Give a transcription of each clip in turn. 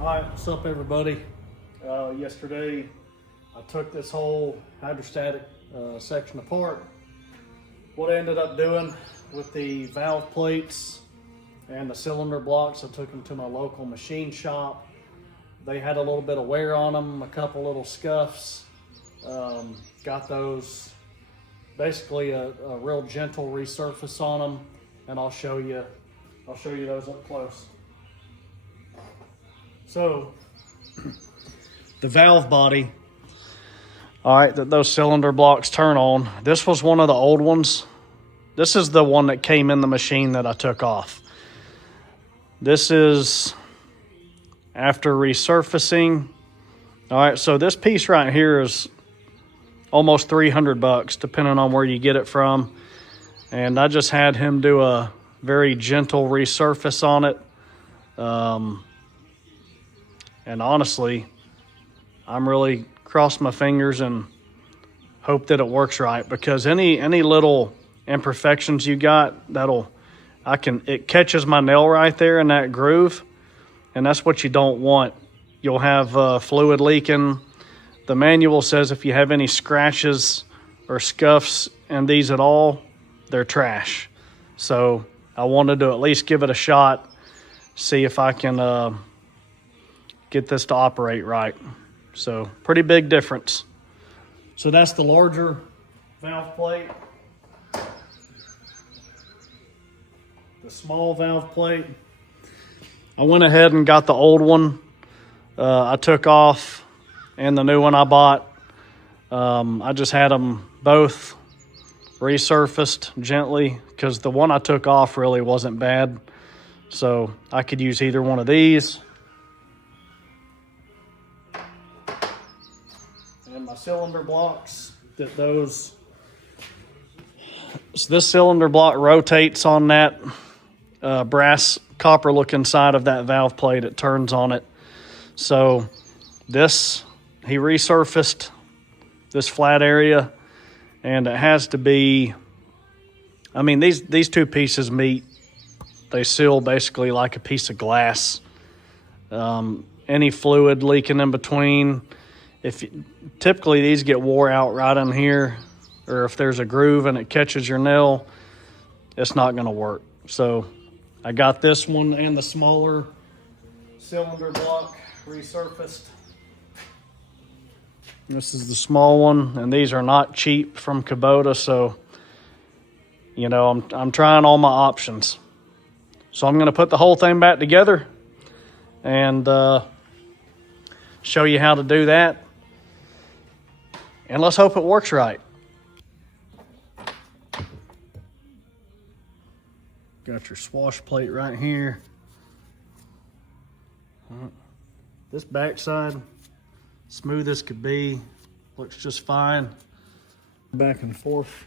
Alright, what's up everybody? Yesterday I took this whole hydrostatic section apart. What I ended up doing with the valve plates and the cylinder blocks, I took them to my local machine shop. They had a little bit of wear on them, a couple little scuffs. Got those, basically a real gentle resurface on them, and I'll show you those up close. So, the valve body, all right, that those cylinder blocks turn on, this was one of the old ones. This is the one that came in the machine that I took off. This is after resurfacing. All right, so this piece right here is almost 300 bucks, depending on where you get it from. And I just had him do a very gentle resurface on it. And honestly, I'm really crossing my fingers and hope that it works right, because any little imperfections you got, it catches my nail right there in that groove, and that's what you don't want. You'll have fluid leaking. The manual says if you have any scratches or scuffs in these at all, they're trash. So I wanted to at least give it a shot, see if I can get this to operate right. So pretty big difference. So that's the larger valve plate. The small valve plate, I went ahead and got the old one I took off and the new one I bought. I just had them both resurfaced gently because the one I took off really wasn't bad. So I could use either one of these. And my cylinder blocks, so this cylinder block rotates on that brass copper looking side of that valve plate. It turns on it. So he resurfaced this flat area, and it has to be, I mean, these two pieces meet. They seal basically like a piece of glass. Any fluid leaking in between, typically these get wore out right in here, or if there's a groove and it catches your nail, it's not going to work. So I got this one and the smaller cylinder block resurfaced. This is the small one, and these are not cheap from Kubota, so you know, I'm trying all my options. So I'm going to put the whole thing back together and show you how to do that. And let's hope it works right. Got your swash plate right here. This backside, smooth as could be, looks just fine. Back and forth.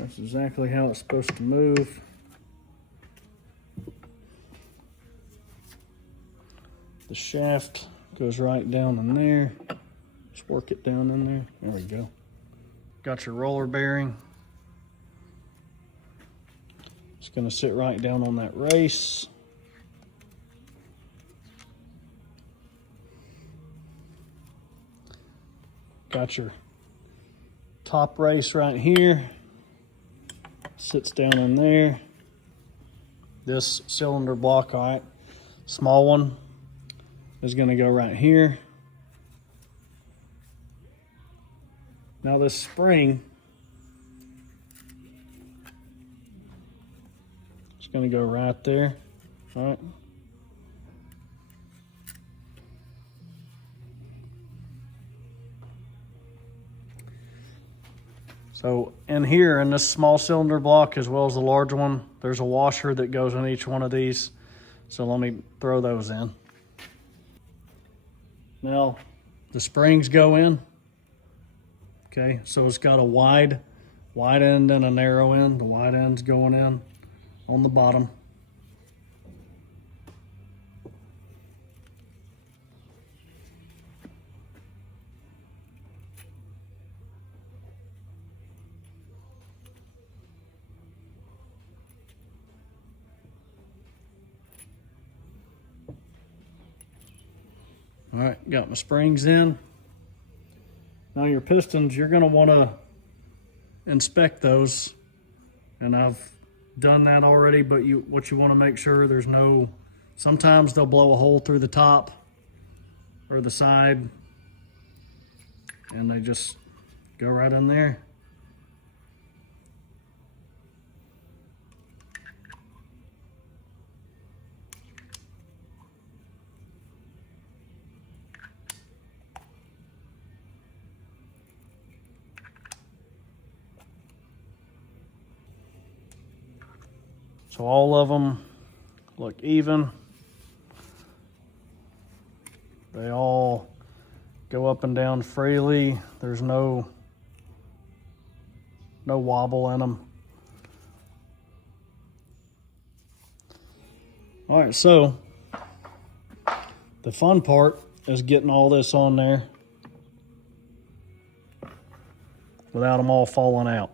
That's exactly how it's supposed to move. The shaft goes right down in there. Just work it down in there. There we go. Got your roller bearing. It's going to sit right down on that race. Got your top race right here. Sits down in there. This cylinder block, all right, small one, is going to go right here. Now this spring is going to go right there. All right. So in here, in this small cylinder block as well as the large one, there's a washer that goes in each one of these. So let me throw those in. Now the springs go in. Okay, so it's got a wide end and a narrow end. The wide end's going in on the bottom. right, got my springs in. Now your pistons, you're gonna wanna inspect those. And I've done that already, but what you wanna make sure there's no, sometimes they'll blow a hole through the top or the side and they just go right in there. So all of them look even. They all go up and down freely. There's no wobble in them. All right, so the fun part is getting all this on there without them all falling out.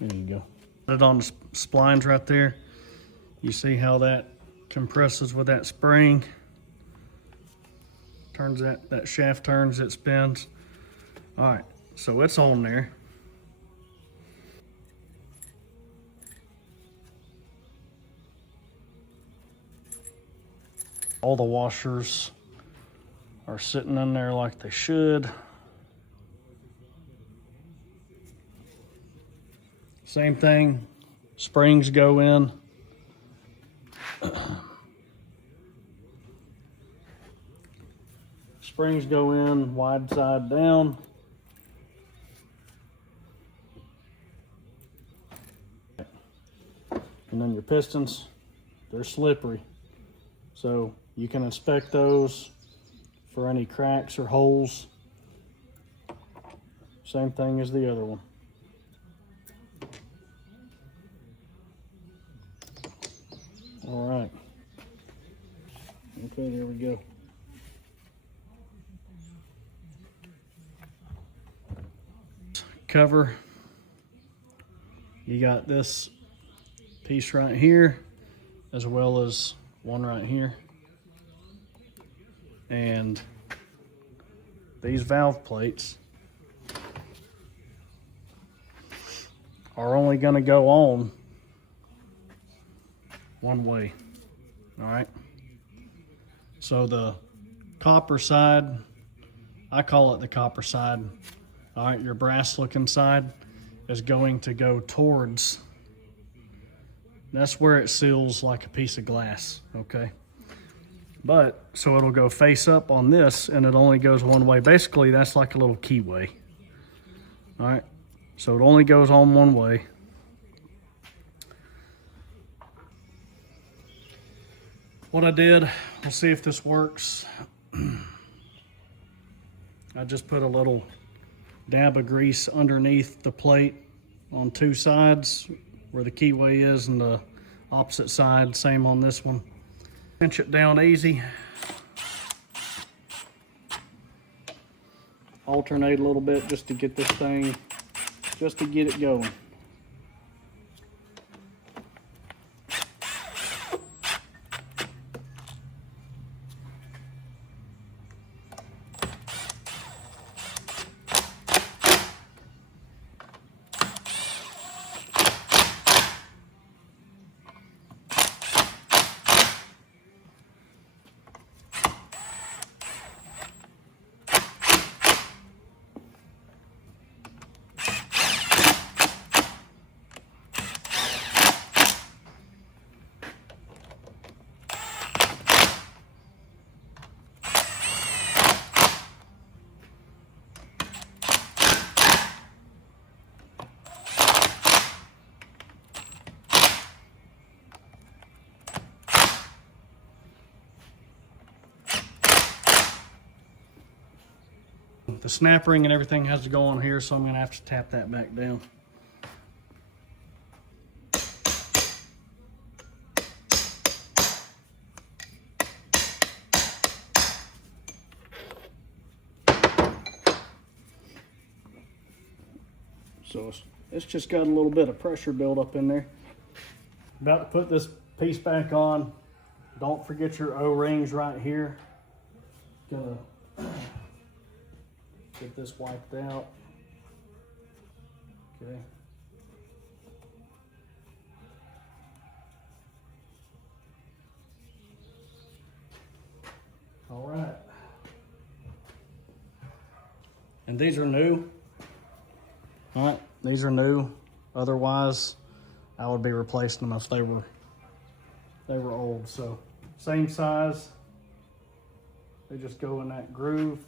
There you go. Put it on the splines right there. You see how that compresses with that spring. Turns that shaft turns, it spins. All right, so it's on there. All the washers are sitting in there like they should. Same thing, springs go in. Springs go in wide side down. And then your pistons, they're slippery. So you can inspect those for any cracks or holes. Same thing as the other one. All right. Okay, there we go. Cover. You got this piece right here, as well as one right here. And these valve plates are only going to go on one way. All right. So the copper side, I call it the copper side. All right, your brass looking side is going to go towards, that's where it seals like a piece of glass, okay? But, so it'll go face up on this and it only goes one way. Basically, that's like a little keyway. All right, so it only goes on one way. What I did, we'll see if this works. I just put a little dab of grease underneath the plate on two sides where the keyway is, and the opposite side, same on this one. Pinch it down easy. Alternate a little bit just to get this thing, just to get it going. The snap ring and everything has to go on here, so I'm going to have to tap that back down. So it's just got a little bit of pressure build up in there. About to put this piece back on. Don't forget your O-rings right here. gonna get this wiped out. Okay. All right. And these are new. All right, these are new. Otherwise, I would be replacing them if they were old. So same size. They just go in that groove.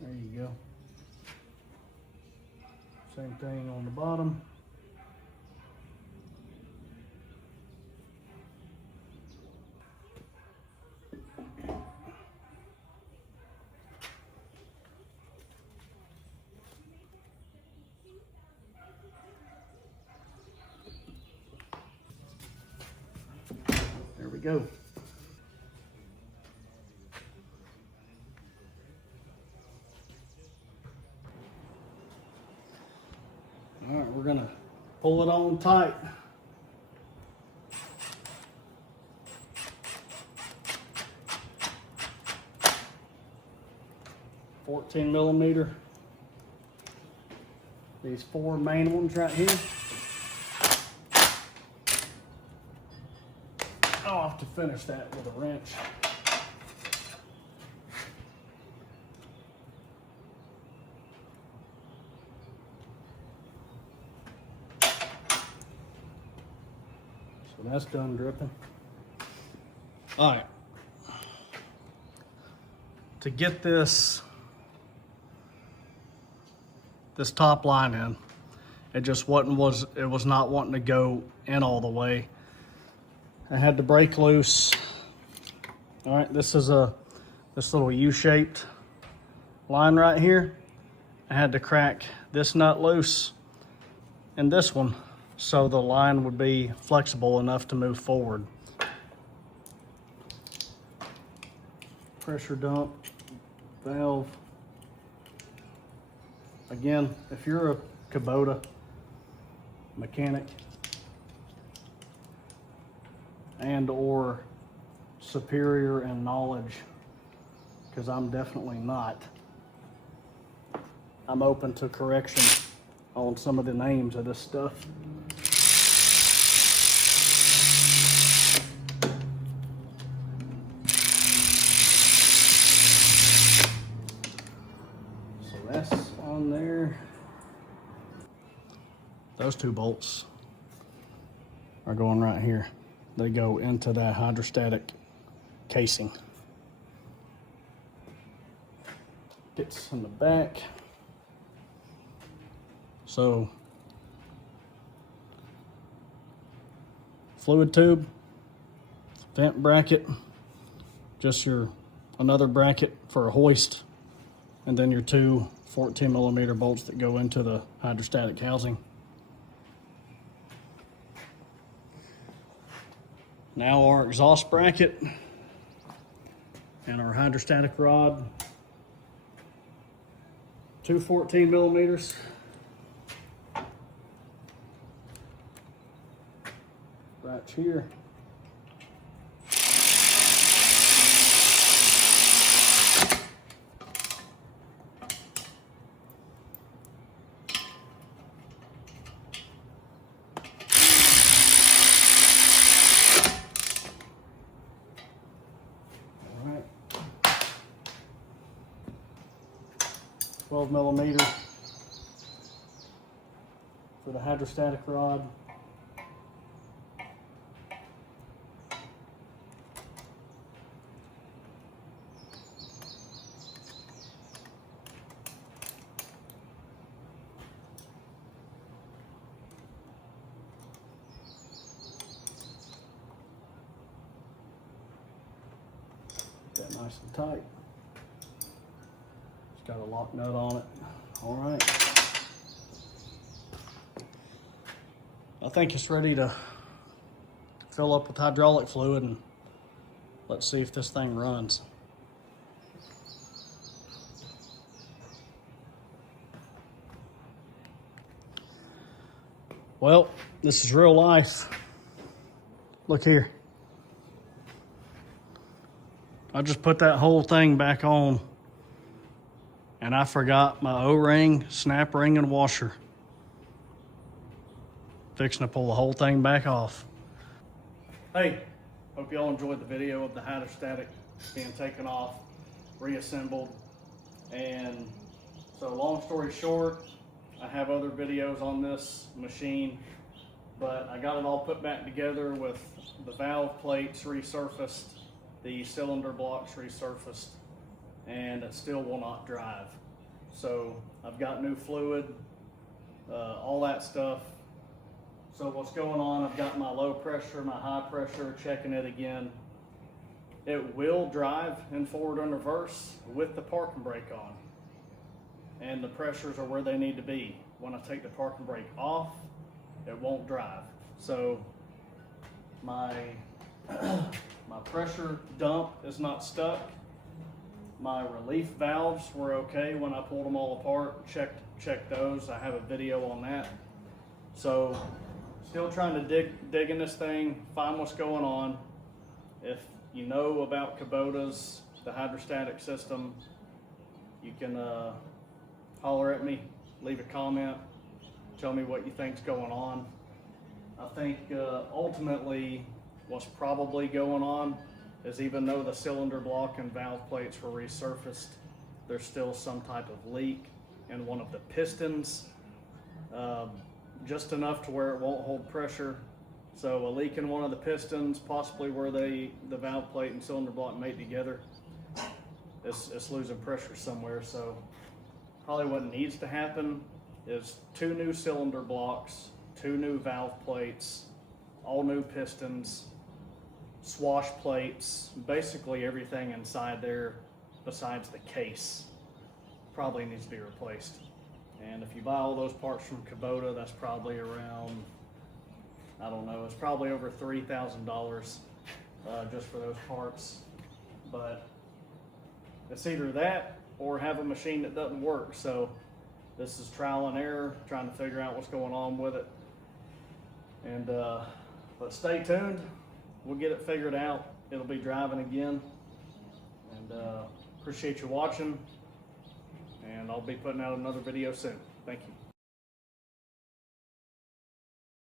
There you go. Same thing on the bottom. There we go. All right, we're gonna pull it on tight. .14mm. These 4 main ones right here. I'll have to finish that with a wrench. So that's done dripping. All right. To get this top line in, it was not wanting to go in all the way. I had to break loose. All right, this little U-shaped line right here. I had to crack this nut loose and this one so the line would be flexible enough to move forward. Pressure dump valve. Again, if you're a Kubota mechanic and or superior in knowledge, because I'm definitely not, I'm open to correction on some of the names of this stuff. So that's on there. Those 2 bolts are going right here. They go into that hydrostatic casing. It's in the back. So, fluid tube, vent bracket, just another bracket for a hoist, and then your 2 14mm bolts that go into the hydrostatic housing. Now our exhaust bracket and our hydrostatic rod, 2 14mm. Right here. All right. 12mm for the hydrostatic rod. Get that nice and tight. It's got a lock nut on it. All right. I think it's ready to fill up with hydraulic fluid, and let's see if this thing runs. Well, this is real life. Look here. I just put that whole thing back on and I forgot my O-ring, snap ring, and washer. Fixing to pull the whole thing back off. Hey, hope y'all enjoyed the video of the hydrostatic being taken off, reassembled. And so long story short, I have other videos on this machine, but I got it all put back together with the valve plates resurfaced, the cylinder blocks resurfaced, and it still will not drive. So I've got new fluid, all that stuff. So what's going on, I've got my low pressure, my high pressure, checking it again. It will drive in forward and reverse with the parking brake on. And the pressures are where they need to be. When I take the parking brake off, it won't drive. So my pressure dump is not stuck. My relief valves were okay when I pulled them all apart, checked those. I have a video on that. So still trying to dig in this thing, find what's going on. If you know about Kubota's, the hydrostatic system, you can holler at me, leave a comment, tell me what you think's going on. I think ultimately what's probably going on is, even though the cylinder block and valve plates were resurfaced, there's still some type of leak in one of the pistons, just enough to where it won't hold pressure. So a leak in one of the pistons, possibly where the valve plate and cylinder block mate together, it's losing pressure somewhere. So probably what needs to happen is 2 new cylinder blocks, 2 new valve plates, all new pistons, swash plates, basically everything inside there besides the case probably needs to be replaced. And if you buy all those parts from Kubota, that's probably around, I don't know, it's probably over $3,000 just for those parts. But it's either that or have a machine that doesn't work. So this is trial and error, trying to figure out what's going on with it. And but stay tuned, we'll get it figured out. It'll be driving again. And appreciate you watching, and I'll be putting out another video soon. Thank you.